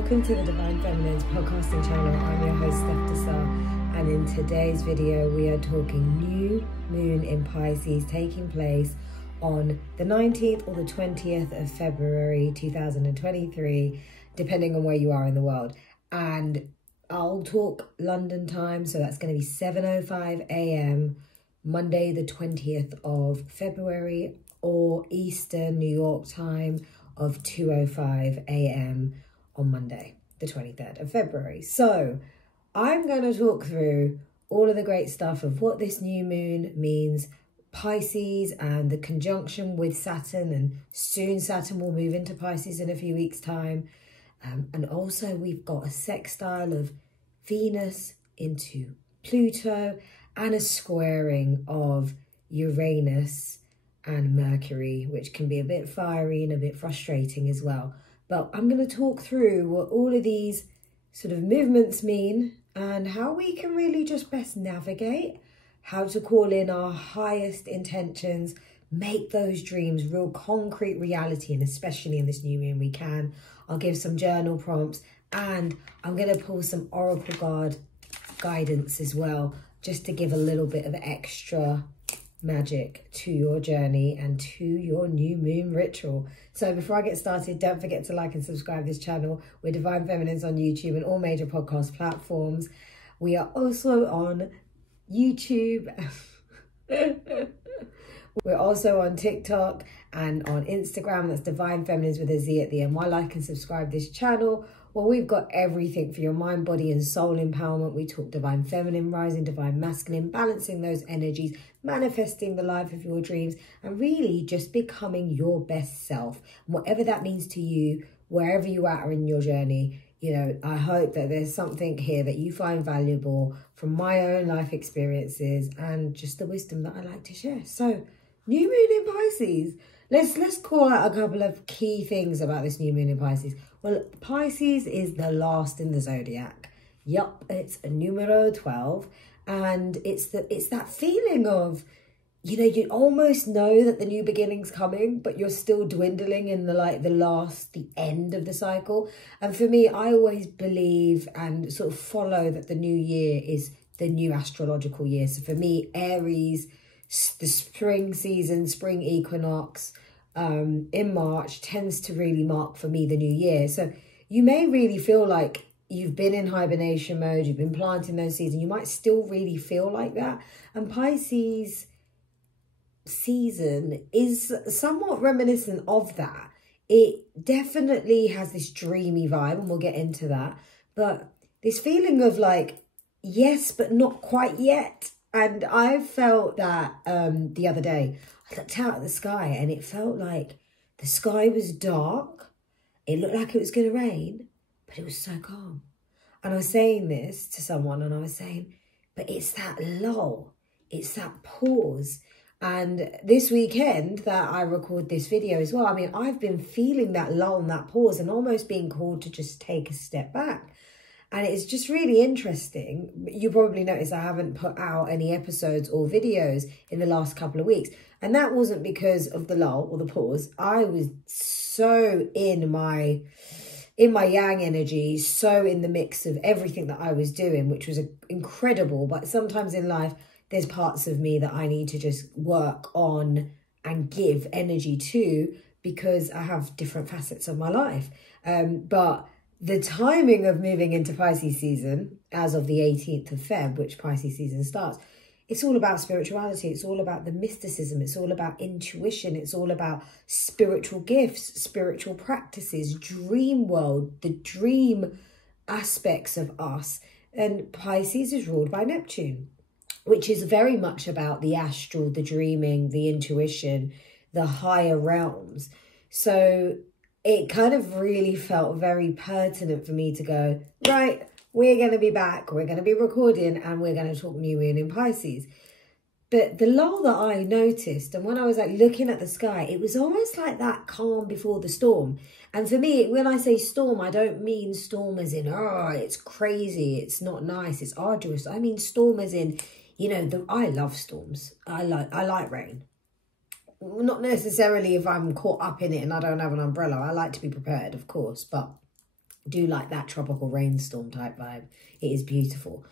Welcome to the Divine Feminine's podcasting channel. I'm your host, Steph Desar, and in today's video we are talking new moon in Pisces taking place on the 19th or the 20th of February 2023, depending on where you are in the world. And I'll talk London time, so that's going to be 7:05 a.m. Monday the 20th of February, or Eastern New York time of 2:05 a.m. on Monday the 23rd of February. So I'm going to talk through all of the great stuff of what this new moon means, Pisces, and the conjunction with Saturn, and soon Saturn will move into Pisces in a few weeks time. And also we've got a sextile of Venus into Pluto and a squaring of Uranus and Mercury, which can be a bit fiery and a bit frustrating as well. But I'm going to talk through what all of these sort of movements mean and how we can really just best navigate, how to call in our highest intentions, make those dreams real concrete reality, and especially in this new moon we can. I'll give some journal prompts, and I'm going to pull some oracle card guidance as well, just to give a little bit of extra magic to your journey and to your new moon ritual. So before I get started, don't forget to like and subscribe this channel. We're Divine Feminines on YouTube and all major podcast platforms. We are also on YouTube. We're also on TikTok and on Instagram. That's Divine Feminines with a Z at the end. Why like and subscribe this channel? Well, we've got everything for your mind, body, and soul empowerment. We talk divine feminine rising, divine masculine, balancing those energies, manifesting the life of your dreams, and really just becoming your best self. And whatever that means to you, wherever you are in your journey, you know, I hope that there's something here that you find valuable from my own life experiences and just the wisdom that I like to share. So, new moon in Pisces. Let's call out a couple of key things about this new moon in Pisces. Well, Pisces is the last in the zodiac. Yup, it's a numero 12. And it's that feeling of, you know, you almost know that the new beginning's coming, but you're still dwindling in the end of the cycle. And for me, I always believe and sort of follow that the new year is the new astrological year. So for me, Aries, the spring season, spring equinox in March tends to really mark for me the new year. So you may really feel like you've been in hibernation mode, you've been planting those seeds, and you might still really feel like that. And Pisces season is somewhat reminiscent of that. It definitely has this dreamy vibe, and we'll get into that. But this feeling of like, yes, but not quite yet. And I felt that the other day. I looked out at the sky and it felt like the sky was dark. It looked like it was going to rain, but it was so calm. And I was saying this to someone and I was saying, but it's that lull. It's that pause. And this weekend that I record this video as well, I mean, I've been feeling that lull and that pause and almost being called to just take a step back. And it's just really interesting. You probably noticed I haven't put out any episodes or videos in the last couple of weeks. And that wasn't because of the lull or the pause. I was so in my yang energy, so in the mix of everything that I was doing, which was incredible. But sometimes in life, there's parts of me that I need to just work on and give energy to because I have different facets of my life. But the timing of moving into Pisces season, as of the 18th of Feb, which Pisces season starts, it's all about spirituality. It's all about the mysticism. It's all about intuition. It's all about spiritual gifts, spiritual practices, dream world, the dream aspects of us. And Pisces is ruled by Neptune, which is very much about the astral, the dreaming, the intuition, the higher realms. So it kind of really felt very pertinent for me to go, right, we're going to be back, we're going to be recording, and we're going to talk new moon in Pisces. But the lull that I noticed, and when I was like looking at the sky, it was almost like that calm before the storm. And for me, when I say storm, I don't mean storm as in, oh, it's crazy, it's not nice, it's arduous. I mean storm as in, you know, I love storms. I like rain. Not necessarily if I'm caught up in it and I don't have an umbrella. I like to be prepared, of course, but do like that tropical rainstorm type vibe. It is beautiful.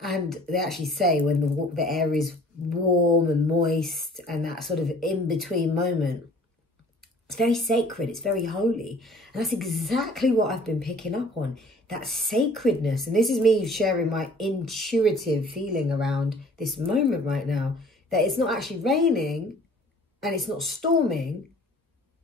And they actually say when the air is warm and moist and that sort of in-between moment, it's very sacred, it's very holy. And that's exactly what I've been picking up on, that sacredness. And this is me sharing my intuitive feeling around this moment right now, that it's not actually raining and it's not storming,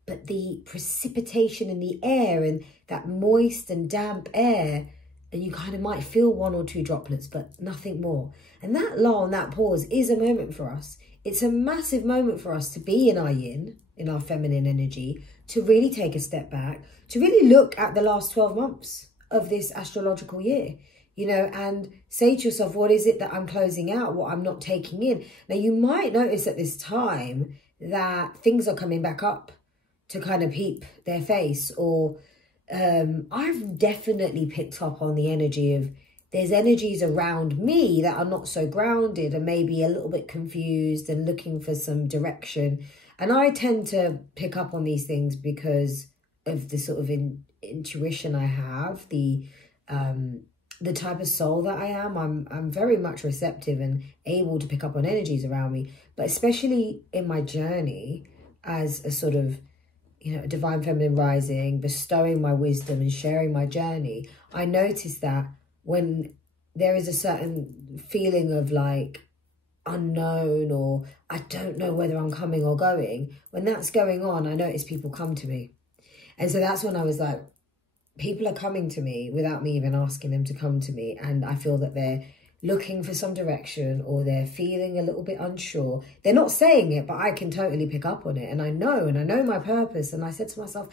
but the precipitation in the air and that moist and damp air, and you kind of might feel 1 or 2 droplets, but nothing more. And that lull and that pause is a moment for us. It's a massive moment for us to be in our yin, in our feminine energy, to really take a step back, to really look at the last 12 months of this astrological year, you know, and say to yourself, what is it that I'm closing out, what I'm not taking in? Now, you might notice at this time that things are coming back up to kind of peep their face, or I've definitely picked up on the energy of, there's energies around me that are not so grounded and maybe a little bit confused and looking for some direction. And I tend to pick up on these things because of the sort of intuition I have, the type of soul that I am. I'm very much receptive and able to pick up on energies around me, but especially in my journey as a sort of, you know, divine feminine rising, bestowing my wisdom and sharing my journey, I notice that when there is a certain feeling of like unknown, or I don't know whether I'm coming or going, when that's going on, I notice people come to me. And so that's when I was like, people are coming to me without me even asking them to come to me. And I feel that they're looking for some direction, or they're feeling a little bit unsure. They're not saying it, but I can totally pick up on it. And I know my purpose. And I said to myself,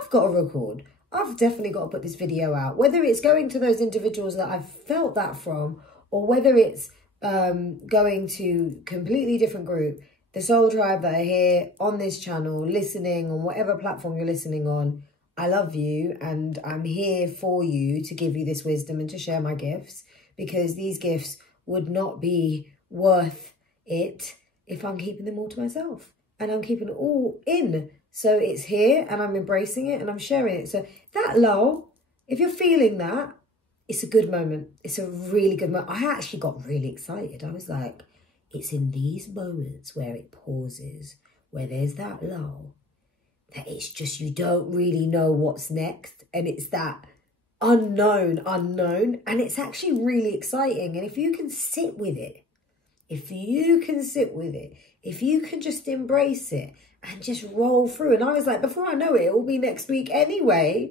I've got to record. I've definitely got to put this video out, whether it's going to those individuals that I've felt that from, or whether it's going to completely different group, the soul tribe that are here on this channel, listening on whatever platform you're listening on. I love you, and I'm here for you to give you this wisdom and to share my gifts, because these gifts would not be worth it if I'm keeping them all to myself, and I'm keeping it all in. So it's here and I'm embracing it and I'm sharing it. So that lull, if you're feeling that, it's a good moment. It's a really good moment. I actually got really excited. I was like, it's in these moments where it pauses, where there's that lull, that it's just, you don't really know what's next. And it's that unknown. And it's actually really exciting. And if you can sit with it, if you can just embrace it and just roll through. And I was like, before I know it, it'll be next week anyway.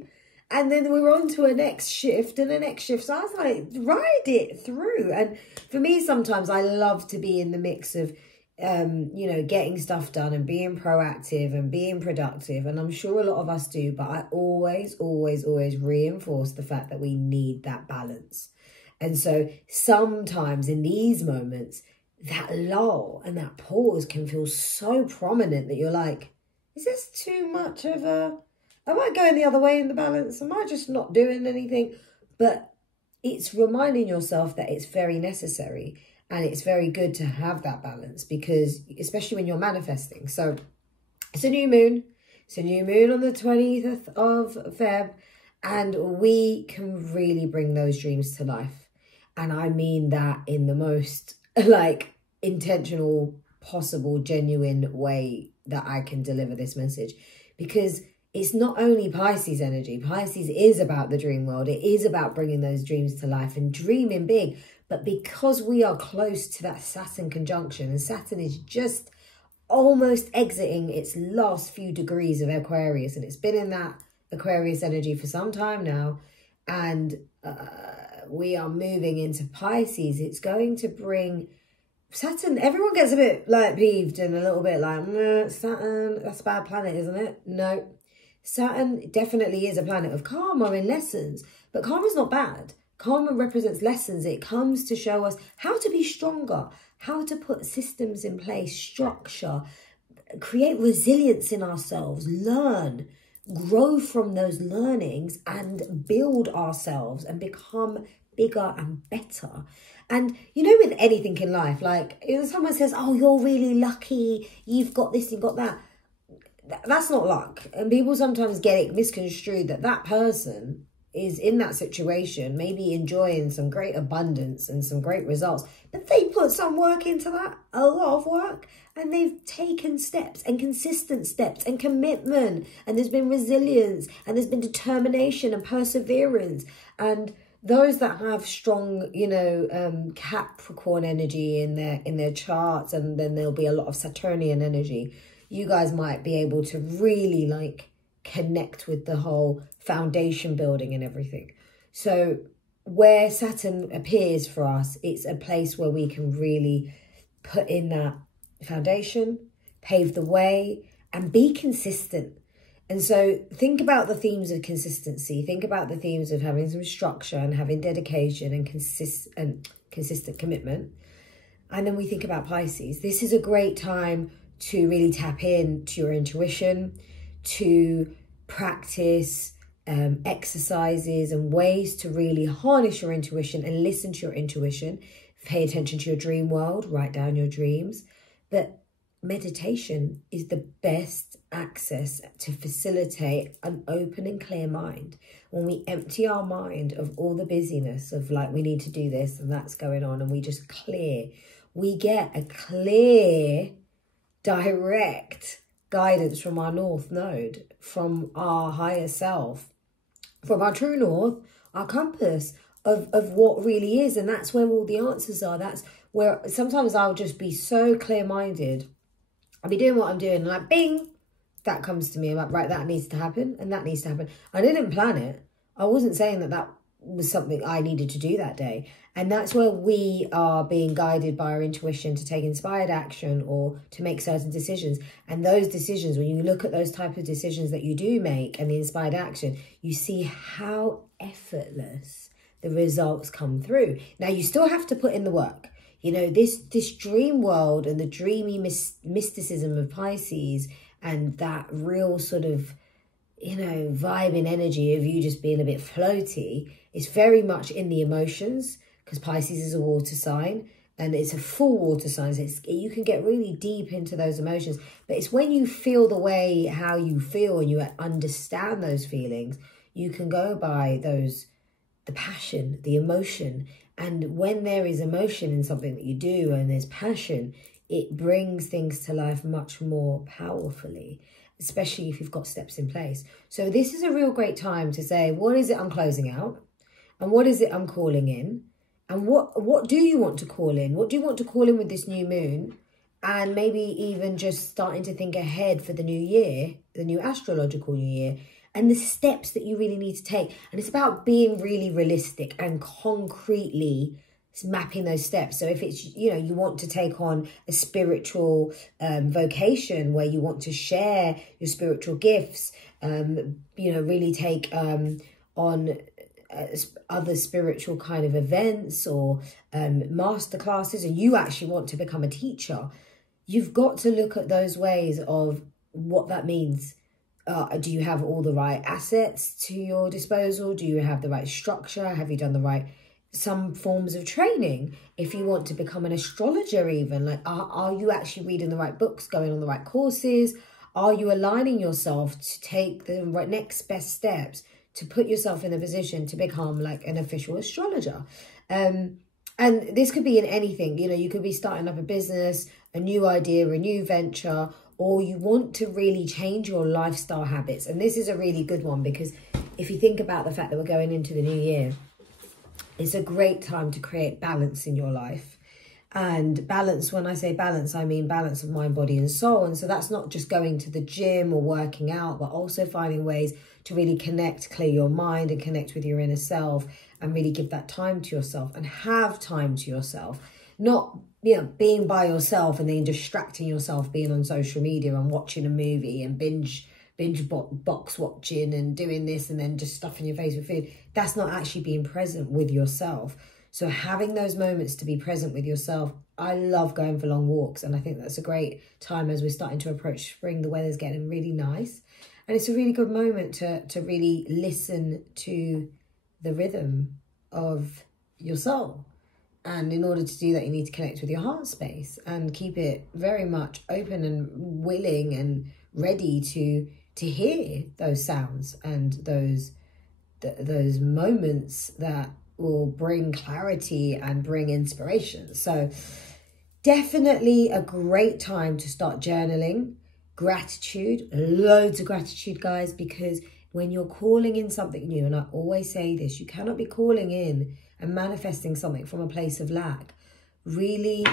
And then we were on to a next shift and a next shift. So I was like, ride it through. And for me, sometimes I love to be in the mix of, you know, getting stuff done and being proactive and being productive. And I'm sure a lot of us do. But I always reinforce the fact that we need that balance. And so sometimes in these moments, that lull and that pause can feel so prominent that you're like, is this too much of a... Am I going the other way in the balance? Am I just not doing anything? But it's reminding yourself that it's very necessary and it's very good to have that balance, because especially when you're manifesting. So it's a new moon. It's a new moon on the 20th of Feb, and we can really bring those dreams to life. And I mean that in the most like intentional, possible, genuine way that I can deliver this message, because it's not only Pisces energy. Pisces is about the dream world. It is about bringing those dreams to life and dreaming big. But because we are close to that Saturn conjunction, and Saturn is just almost exiting its last few degrees of Aquarius, and it's been in that Aquarius energy for some time now, and we are moving into Pisces, it's going to bring... Saturn, everyone gets a bit like peeved and a little bit like, Saturn, that's a bad planet, isn't it? No. Saturn definitely is a planet of karma and lessons, but karma is not bad. Karma represents lessons. It comes to show us how to be stronger, how to put systems in place, structure, create resilience in ourselves, learn, grow from those learnings and build ourselves and become bigger and better. And you know, with anything in life, like if someone says, oh, you're really lucky, you've got this, you've got that. That's not luck. And people sometimes get it misconstrued that that person is in that situation, maybe enjoying some great abundance and some great results, but they put some work into that, a lot of work, and they've taken steps and consistent steps and commitment, and there's been resilience, and there's been determination and perseverance. And those that have strong, Capricorn energy in their charts, and then there'll be a lot of Saturnian energy, you guys might be able to really like connect with the whole foundation building and everything. So where Saturn appears for us, it's a place where we can really put in that foundation, pave the way, and be consistent. And so think about the themes of consistency. Think about the themes of having some structure and having dedication and consistent commitment. And then we think about Pisces. This is a great time to really tap into your intuition, to practice exercises and ways to really harness your intuition and listen to your intuition. Pay attention to your dream world, write down your dreams. But meditation is the best access to facilitate an open and clear mind. When we empty our mind of all the busyness of like, we need to do this and that's going on, and we just clear, we get a clear, direct guidance from our North Node, from our higher self, from our true North, our compass of what really is. And that's where all the answers are. That's where sometimes I'll just be so clear-minded. I'll be doing what I'm doing and like, bing, that comes to me. I'm like, right, that needs to happen and that needs to happen. I didn't plan it. I wasn't saying that that was something I needed to do that day. And that's where we are being guided by our intuition to take inspired action or to make certain decisions. And those decisions, when you look at those type of decisions that you do make and the inspired action, you see how effortless the results come through. Now, you still have to put in the work. You know, this dream world and the dreamy mysticism of Pisces and that real sort of, vibe and energy of you just being a bit floaty is very much in the emotions, because Pisces is a water sign and it's a full water sign. So you can get really deep into those emotions. But it's when you feel the way how you feel and you understand those feelings, you can go by the passion, the emotion. And when there is emotion in something that you do and there's passion, it brings things to life much more powerfully, especially if you've got steps in place. So this is a real great time to say, what is it I'm closing out? And what is it I'm calling in? And what do you want to call in? What do you want to call in with this new moon? And maybe even just starting to think ahead for the new year, the new astrological new year, and the steps that you really need to take. And it's about being really realistic and concretely mapping those steps. So if it's, you want to take on a spiritual vocation where you want to share your spiritual gifts, really take on other spiritual kind of events or master classes, and you actually want to become a teacher, you've got to look at those ways of what that means. Do you have all the right assets to your disposal? Do you have the right structure? Have you done some forms of training? If you want to become an astrologer even, like, are you actually reading the right books, going on the right courses? Are you aligning yourself to take the next best steps to put yourself in a position to become like an official astrologer? And this could be in anything. You could be starting up a business, a new idea, a new venture, or you want to really change your lifestyle habits. And this is a really good one, because if you think about the fact that we're going into the new year, it's a great time to create balance in your life. And balance, when I say balance, I mean balance of mind, body and soul. And so that's not just going to the gym or working out, but also finding ways to really connect, clear your mind and connect with your inner self and really give that time to yourself and have time to yourself. Not, being by yourself and then distracting yourself, being on social media and watching a movie and binge box watching and doing this and then just stuffing your face with food. That's not actually being present with yourself. So having those moments to be present with yourself. I love going for long walks, and I think that's a great time as we're starting to approach spring. The weather's getting really nice, and it's a really good moment to really listen to the rhythm of your soul. And in order to do that, you need to connect with your heart space and keep it very much open and willing and ready to hear those sounds and those those moments that will bring clarity and bring inspiration. So definitely a great time to start journaling. Gratitude, loads of gratitude, guys, because when you're calling in something new, and I always say this, you cannot be calling in and manifesting something from a place of lack. Really,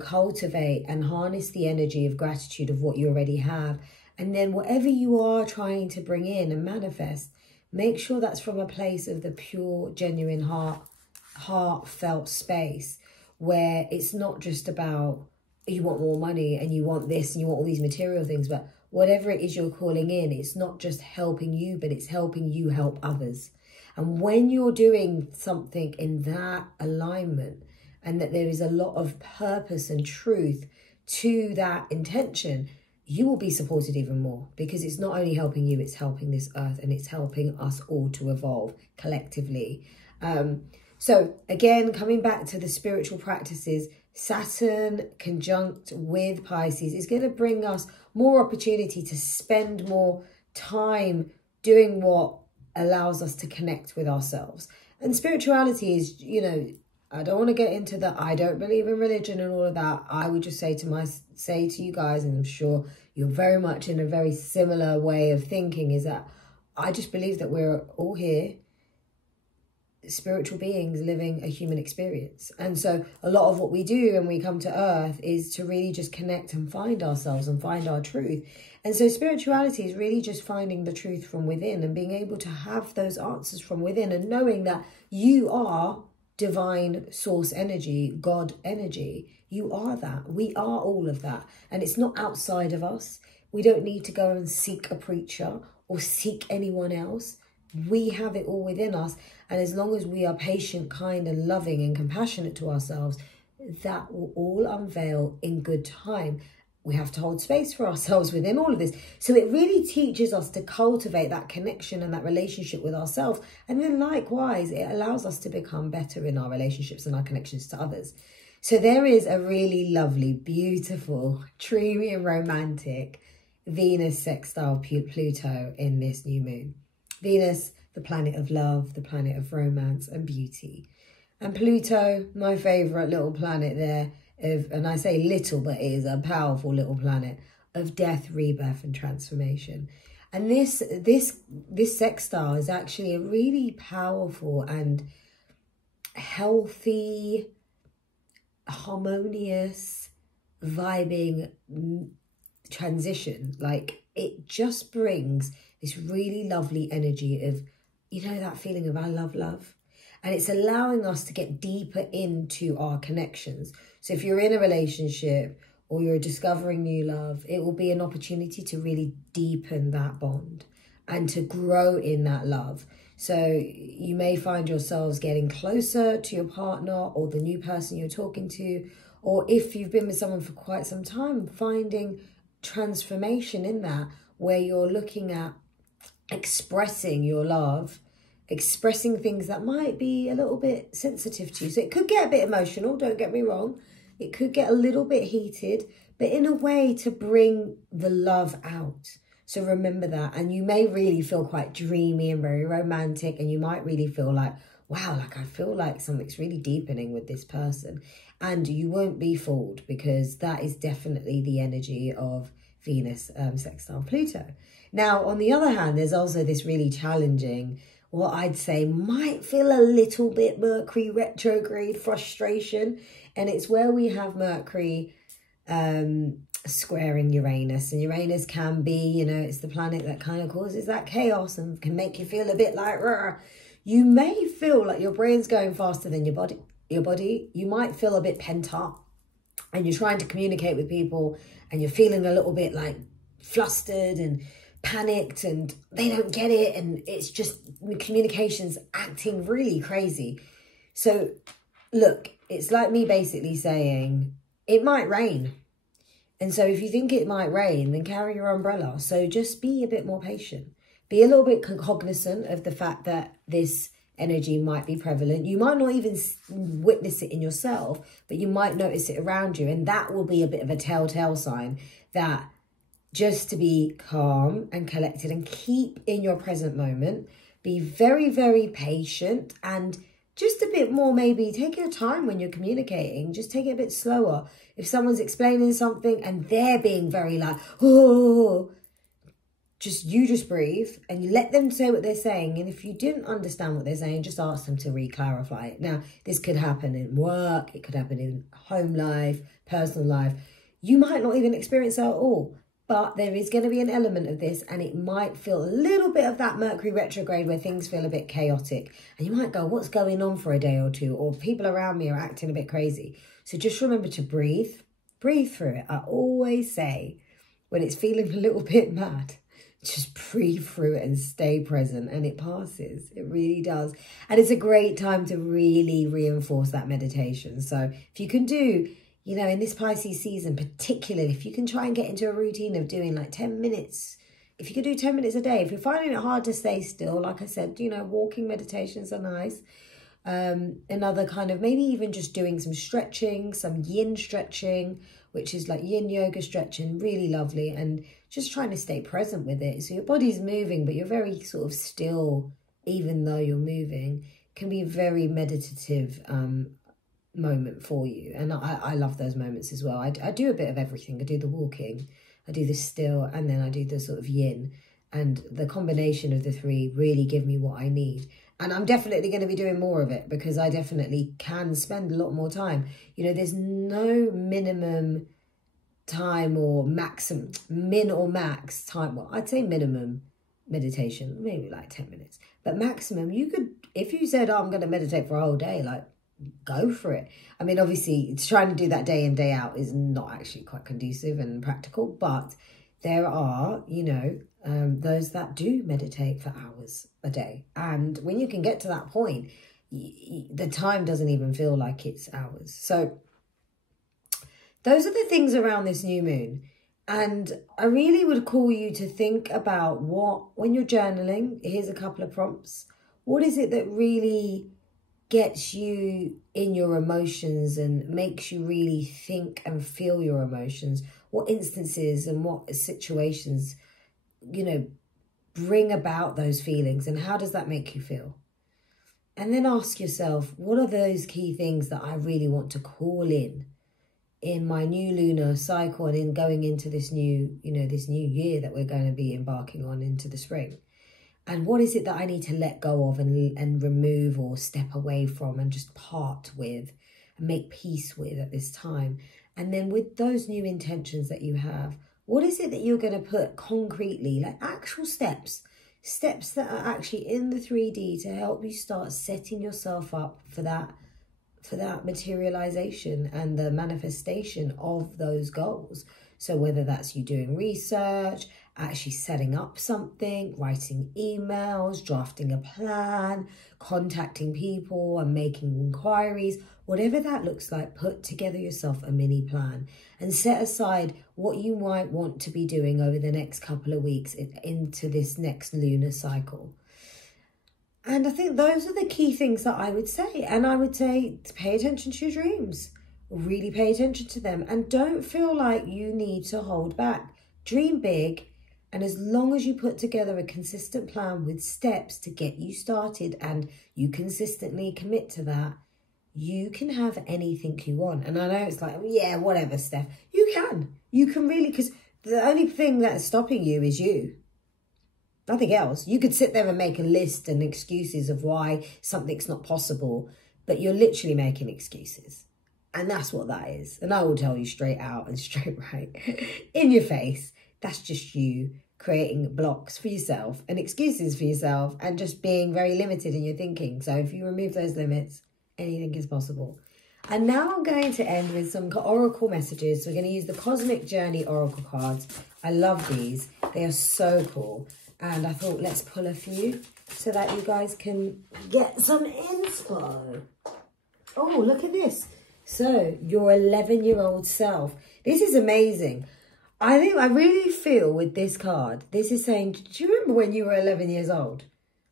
cultivate and harness the energy of gratitude of what you already have. And then whatever you are trying to bring in and manifest, make sure that's from a place of the pure, genuine heartfelt space, where it's not just about you want more money and you want this and you want all these material things, but whatever it is you're calling in, it's not just helping you, but it's helping you help others. And when you're doing something in that alignment, and that there is a lot of purpose and truth to that intention, you will be supported even more, because it's not only helping you, it's helping this earth, and it's helping us all to evolve collectively. So again, coming back to the spiritual practices, Saturn conjunct with Pisces is going to bring us more opportunity to spend more time doing what allows us to connect with ourselves. And spirituality is, I don't want to get into the I don't believe in religion and all of that. I would just say to you guys, and I'm sure you're very much in a very similar way of thinking, is that I just believe that we're all here, spiritual beings living a human experience. And so a lot of what we do when we come to earth is to really just connect and find ourselves and find our truth. And so spirituality is really just finding the truth from within and being able to have those answers from within, and knowing that you are divine source energy, God energy. You are that. We are all of that. And it's not outside of us. We don't need to go and seek a preacher or seek anyone else. We have it all within us. And as long as we are patient, kind and loving and compassionate to ourselves, that will all unveil in good time. We have to hold space for ourselves within all of this. So it really teaches us to cultivate that connection and that relationship with ourselves. And then likewise, it allows us to become better in our relationships and our connections to others. So there is a really lovely, beautiful, dreamy and romantic Venus sextile Pluto in this new moon. Venus, the planet of love, the planet of romance and beauty. And Pluto, my favourite little planet there, and I say little, but it is a powerful little planet of death, rebirth and transformation. And this sextile is actually a really powerful and healthy, harmonious, vibing transition. Like, it just brings this really lovely energy of, that feeling of I love love. And it's allowing us to get deeper into our connections. So if you're in a relationship or you're discovering new love, it will be an opportunity to really deepen that bond and to grow in that love. So you may find yourselves getting closer to your partner or the new person you're talking to, or if you've been with someone for quite some time, finding transformation in that, where you're looking at expressing your love, expressing things that might be a little bit sensitive to you. So it could get a bit emotional, don't get me wrong. It could get a little bit heated, but in a way to bring the love out. So remember that. And you may really feel quite dreamy and very romantic, and you might really feel like, wow, like I feel like something's really deepening with this person. And you won't be fooled, because that is definitely the energy of Venus sextile Pluto. Now, on the other hand, there's also this really challenging, what I'd say might feel a little bit Mercury retrograde frustration. And it's where we have Mercury squaring Uranus. And Uranus can be, it's the planet that kind of causes that chaos and can make you feel a bit like, rrr. You may feel like your brain's going faster than your body. You might feel a bit pent up, and you're trying to communicate with people and you're feeling a little bit like flustered and panicked, and they don't get it, and it's just communications acting really crazy. So look, it's like me basically saying it might rain. And so if you think it might rain, then carry your umbrella. So just be a bit more patient. Be a little bit cognizant of the fact that this energy might be prevalent. You might not even witness it in yourself, but you might notice it around you. And that will be a bit of a telltale sign that just to be calm and collected and keep in your present moment. Be very, very patient, and just a bit more, maybe take your time when you're communicating. Just take it a bit slower. If someone's explaining something and they're being very like, oh, just breathe and you let them say what they're saying. And if you didn't understand what they're saying, just ask them to re-clarify it. Now, this could happen in work. It could happen in home life, personal life. You might not even experience that at all. But there is going to be an element of this, and it might feel a little bit of that Mercury retrograde where things feel a bit chaotic. And you might go, what's going on for a day or two? Or people around me are acting a bit crazy. So just remember to breathe. Breathe through it. I always say, when it's feeling a little bit mad, just breathe through it and stay present, and it passes. It really does. And it's a great time to really reinforce that meditation. So if you can do, you know, in this Pisces season, particularly, if you can try and get into a routine of doing like 10 minutes, if you could do 10 minutes a day, if you're finding it hard to stay still, like I said, you know, walking meditations are nice. Another kind of, maybe even just doing some stretching, some yin stretching, which is like yin yoga stretching, really lovely. And just trying to stay present with it. So your body's moving, but you're very sort of still, even though you're moving. Can be a very meditative moment for you, and I love those moments as well. I do a bit of everything. I do the walking, I do the still, and then I do the sort of yin, and the combination of the three really give me what I need. And I'm definitely going to be doing more of it, because I definitely can spend a lot more time. You know, there's no minimum time or maximum, min or max time. Well, I'd say minimum meditation, maybe like 10 minutes, but maximum, you could, if you said, oh, I'm going to meditate for a whole day, like, go for it. I mean, obviously, trying to do that day in, day out is not actually quite conducive and practical, but there are, you know, those that do meditate for hours a day. And when you can get to that point, the time doesn't even feel like it's hours. So those are the things around this new moon. And I really would call you to think about when you're journaling, here's a couple of prompts. What is it that really gets you in your emotions and makes you really think and feel your emotions? What instances and what situations, you know, bring about those feelings, and how does that make you feel? And then ask yourself, what are those key things that I really want to call in my new lunar cycle and in going into this new, you know, this new year that we're going to be embarking on into the spring? And what is it that I need to let go of and remove or step away from and just part with and make peace with at this time? And then with those new intentions that you have, what is it that you're going to put concretely, like actual steps that are actually in the 3D to help you start setting yourself up for that materialization and the manifestation of those goals? So whether that's you doing research, actually setting up something, writing emails, drafting a plan, contacting people and making inquiries, whatever that looks like, put together yourself a mini plan and set aside what you might want to be doing over the next couple of weeks into this next lunar cycle. And I think those are the key things that I would say. And I would say to pay attention to your dreams. Really pay attention to them. And don't feel like you need to hold back. Dream big. And as long as you put together a consistent plan with steps to get you started and you consistently commit to that, you can have anything you want. And I know it's like, yeah, whatever, Steph. You can. You can really, because the only thing that's stopping you is you. Nothing else. You could sit there and make a list and excuses of why something's not possible, but you're literally making excuses. And that's what that is. And I will tell you straight out and straight right in your face, that's just you creating blocks for yourself and excuses for yourself and just being very limited in your thinking. So if you remove those limits, anything is possible. And now I'm going to end with some oracle messages. So we're going to use the Cosmic Journey Oracle cards. I love these. They are so cool. And I thought, let's pull a few so that you guys can get some inspo. Oh, look at this. So, your 11-year-old self. This is amazing. I really feel with this card, this is saying, do you remember when you were 11 years old?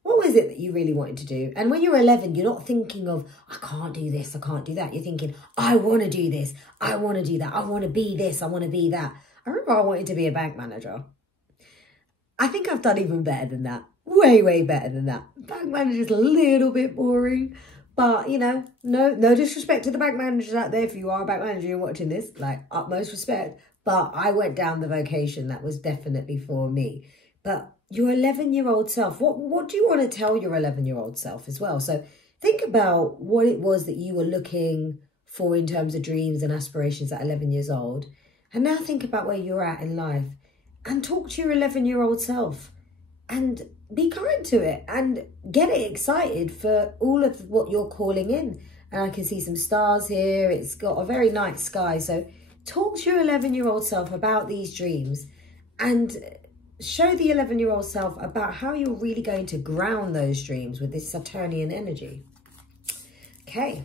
What was it that you really wanted to do? And when you're 11, you're not thinking of, I can't do this, I can't do that. You're thinking, I want to do this, I want to do that, I want to be this, I want to be that. I remember I wanted to be a bank manager. I think I've done even better than that. way, way better than that. Bank manager is a little bit boring. But, you know, no disrespect to the bank managers out there. If you are a bank manager and watching this, like, utmost respect. But I went down the vocation that was definitely for me. But your 11-year-old self, what do you want to tell your 11-year-old self as well? So think about what it was that you were looking for in terms of dreams and aspirations at 11 years old. And now think about where you're at in life. And talk to your 11-year-old self. And be kind to it and get it excited for all of what you're calling in. And I can see some stars here. It's got a very nice sky. So talk to your 11-year-old self about these dreams and show the 11-year-old self about how you're really going to ground those dreams with this Saturnian energy. Okay,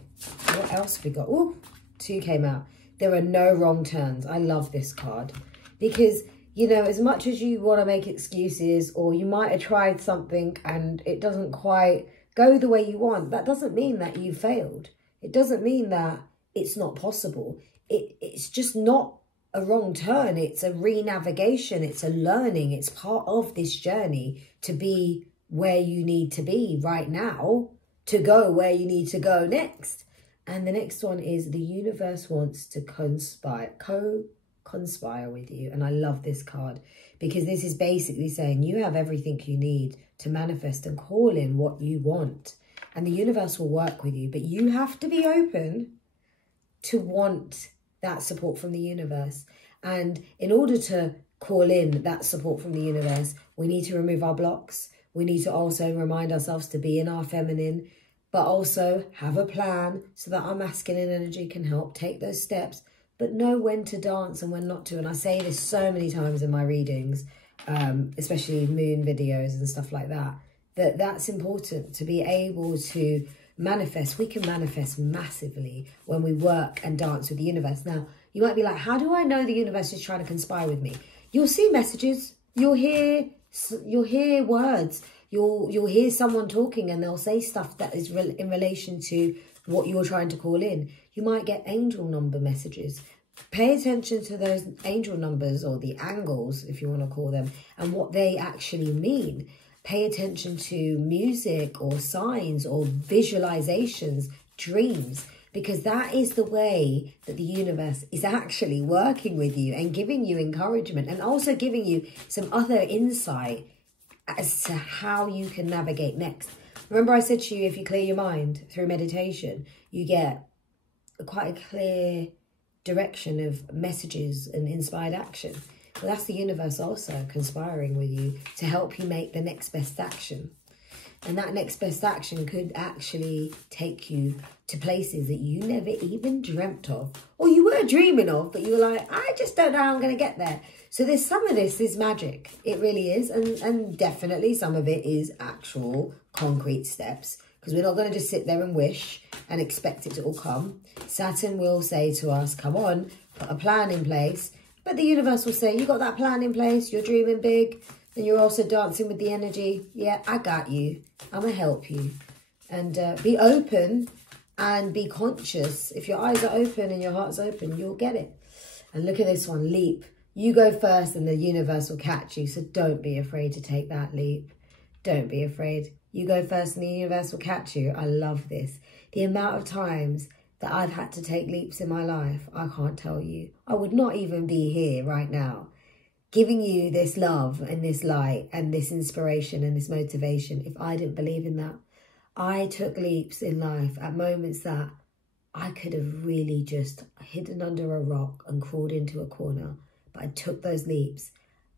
what else have we got? Oh, 2 came out. There are no wrong turns. I love this card because, you know, as much as you want to make excuses or you might have tried something and it doesn't quite go the way you want, that doesn't mean that you failed. It doesn't mean that it's not possible. It's just not a wrong turn. It's a re-navigation. It's a learning. It's part of this journey to be where you need to be right now, to go where you need to go next. And the next one is the universe wants to conspire with you. And I love this card because this is basically saying you have everything you need to manifest and call in what you want. And the universe will work with you, but you have to be open to want that support from the universe. And in order to call in that support from the universe, we need to remove our blocks. We need to also remind ourselves to be in our feminine, but also have a plan so that our masculine energy can help take those steps, but know when to dance and when not to. And I say this so many times in my readings, especially moon videos and stuff like that, that's important to be able to manifest. We can manifest massively when we work and dance with the universe. Now, you might be like, how do I know the universe is trying to conspire with me? You'll see messages. You'll hear words. You'll hear someone talking and they'll say stuff that is in relation to what you're trying to call in. You might get angel number messages. Pay attention to those angel numbers, or the angles, if you want to call them, and what they actually mean. Pay attention to music or signs or visualizations, dreams, because that is the way that the universe is actually working with you and giving you encouragement and also giving you some other insight as to how you can navigate next. Remember I said to you, if you clear your mind through meditation, you get quite a clear direction of messages and inspired action. Well, that's the universe also conspiring with you to help you make the next best action. And that next best action could actually take you to places that you never even dreamt of, or you were dreaming of, but you were like, I just don't know how I'm going to get there. So there's some of this is magic. It really is. And definitely some of it is actual concrete steps, because we're not going to just sit there and wish and expect it to all come. Saturn will say to us, come on, put a plan in place. But the universe will say, you got that plan in place, you're dreaming big, and you're also dancing with the energy. Yeah, I got you. I'm going to help you. And be open and be conscious. If your eyes are open and your heart's open, you'll get it. And look at this one, leap. You go first and the universe will catch you. So don't be afraid to take that leap. Don't be afraid. You go first and the universe will catch you. I love this. The amount of times that I've had to take leaps in my life, I can't tell you. I would not even be here right now giving you this love and this light and this inspiration and this motivation if I didn't believe in that. I took leaps in life at moments that I could have really just hidden under a rock and crawled into a corner. But I took those leaps,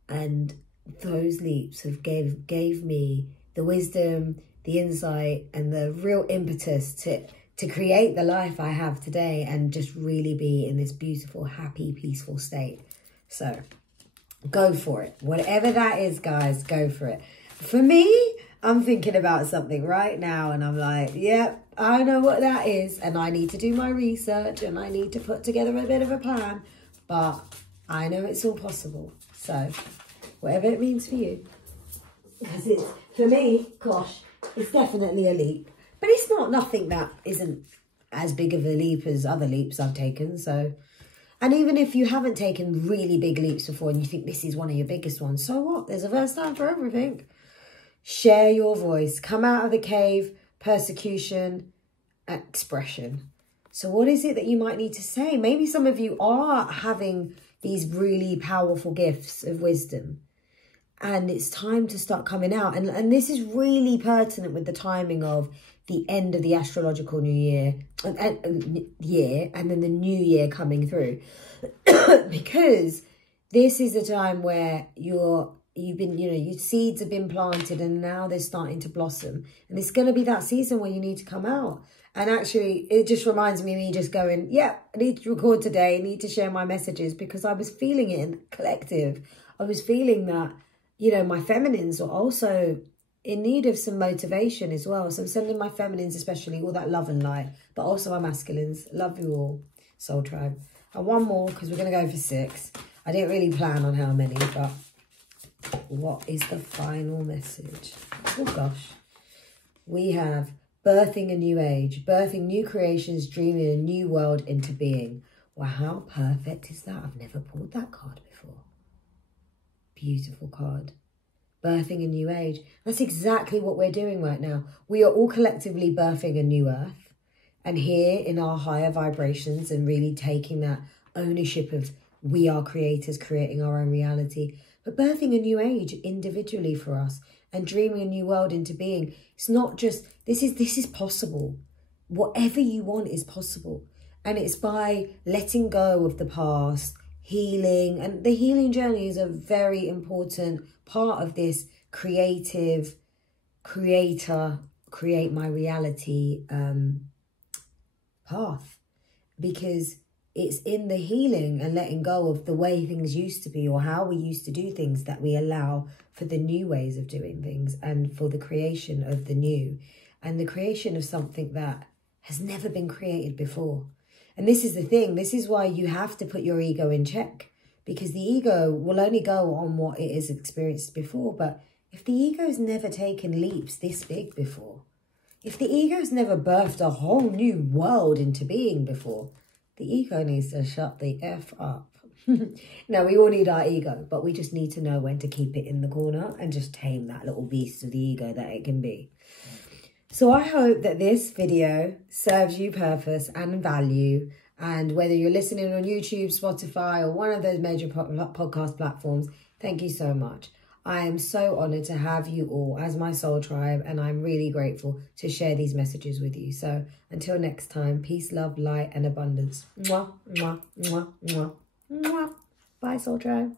and those leaps have gave me the wisdom, the insight, and the real impetus to create the life I have today and just really be in this beautiful, happy, peaceful state. So go for it. Whatever that is, guys, go for it. For me, I'm thinking about something right now and I'm like, yep, I know what that is. And I need to do my research and I need to put together a bit of a plan. But I know it's all possible. So whatever it means for you. Because it's, for me, gosh, it's definitely a leap. But it's not nothing that isn't as big of a leap as other leaps I've taken. So, and even if you haven't taken really big leaps before and you think this is one of your biggest ones, so what? There's a first time for everything. Share your voice. Come out of the cave, persecution, expression. So what is it that you might need to say? Maybe some of you are having these really powerful gifts of wisdom, and it's time to start coming out. And this is really pertinent with the timing of the end of the astrological new year, and then the new year coming through. Because this is a time where your seeds have been planted and now they're starting to blossom. And it's going to be that season where you need to come out. And actually, it just reminds me of me just going, yeah, I need to record today. I need to share my messages, because I was feeling it in the collective. I was feeling that, my feminines are also in need of some motivation as well. So I'm sending my feminines especially all that love and light, but also my masculines. Love you all, Soul Tribe. And one more, because we're going to go for 6. I didn't really plan on how many, but what is the final message? Oh, gosh. We have birthing a new age, birthing new creations, dreaming a new world into being. Well, how perfect is that? I've never pulled that card before. Beautiful card. Birthing a new age. That's exactly what we're doing right now. We are all collectively birthing a new earth. And here in our higher vibrations and really taking that ownership of we are creators, creating our own reality. But birthing a new age individually for us and dreaming a new world into being. It's not just, this is possible. Whatever you want is possible. And it's by letting go of the past, healing. And the healing journey is a very important part of this creative, create my reality path. Because it's in the healing and letting go of the way things used to be or how we used to do things that we allow for the new ways of doing things and for the creation of the new and the creation of something that has never been created before. And this is the thing. This is why you have to put your ego in check, because the ego will only go on what it has experienced before. But if the ego's never taken leaps this big before, if the ego's never birthed a whole new world into being before, the ego needs to shut the F up. Now, we all need our ego, but we just need to know when to keep it in the corner and just tame that little beast of the ego that it can be. So I hope that this video serves you purpose and value. And whether you're listening on YouTube, Spotify, or one of those major podcast platforms, thank you so much. I am so honoured to have you all as my soul tribe, and I'm really grateful to share these messages with you. So until next time, peace, love, light, and abundance. Mwah, mwah, mwah, mwah, mwah. Bye, soul tribe.